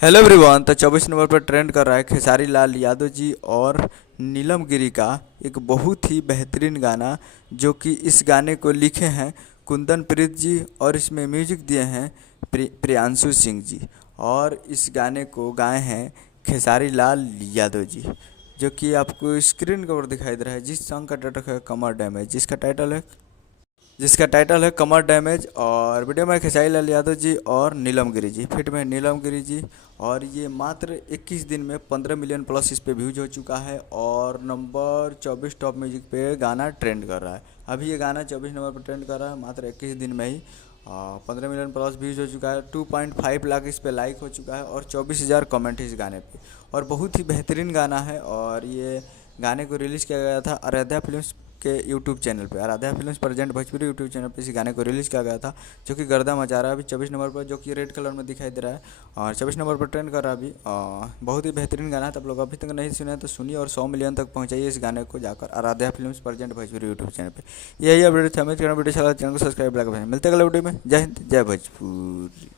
Hello everyone. तो 24 number पर trend कर रहा है खेसारी लाल यादव जी और नीलम गिरी का एक बहुत ही बेहतरीन गाना, जो कि इस गाने को लिखे हैं कुंदन प्रीत जी और इसमें म्यूजिक दिए हैं प्रियांशु सिंह जी। और इस गाने को गाए हैं खेसारी लाल यादव जी, जो कि आपको स्क्रीन के ऊपर दिखाई दे रहा है। जिस सॉन्ग का टाइटल है कमर डैमेज, जिसका टाइटल है कमर डैमेज। और वीडियो में खेसारी लाल यादव जी और नीलम गिरी जी, फिट में नीलम गिरी जी। और ये मात्र 21 दिन में 15 मिलियन प्लस इस पे व्यूज हो चुका है और नंबर 24 टॉप म्यूजिक पे गाना ट्रेंड कर रहा है। अभी ये गाना 24 नंबर पर ट्रेंड कर रहा है मात्र 21 दिन में ही। 15 मिलियन प्लस व्यूज हो चुका है, 2.5 लाख इस पे लाइक हो चुका है और 24,000 कमेंट है इस गाने पे। और बहुत ही बेहतरीन गाना है। और ये गाने को रिलीज़ किया गया था आराध्या फिल्म्स के यूट्यूब चैनल पे। Aaradhya films present Bhojpuri YouTube channel पे इस गाने को रिलीज़ किया गया था, जो कि गर्दा मचा रहा है अभी 24 नंबर पर, जो कि रेड कलर में दिखाई दे रहा है और 24 नंबर पर ट्रेंड कर रहा है अभी। बहुत ही बेहतरीन गाना है। तो आप लोग अभी तक नहीं सुने तो सुनिए और 100 मिलियन तक पहुंचाइए इस गाने को जाकर Aaradhya films present Bhojpuri YouTube channel पे। यही अपडेट था। मैं वीडियो चैनल को सब्सक्राइब लगा। मिलते हैं अगले वीडियो में। जय हिंद, जय भोजपुरी।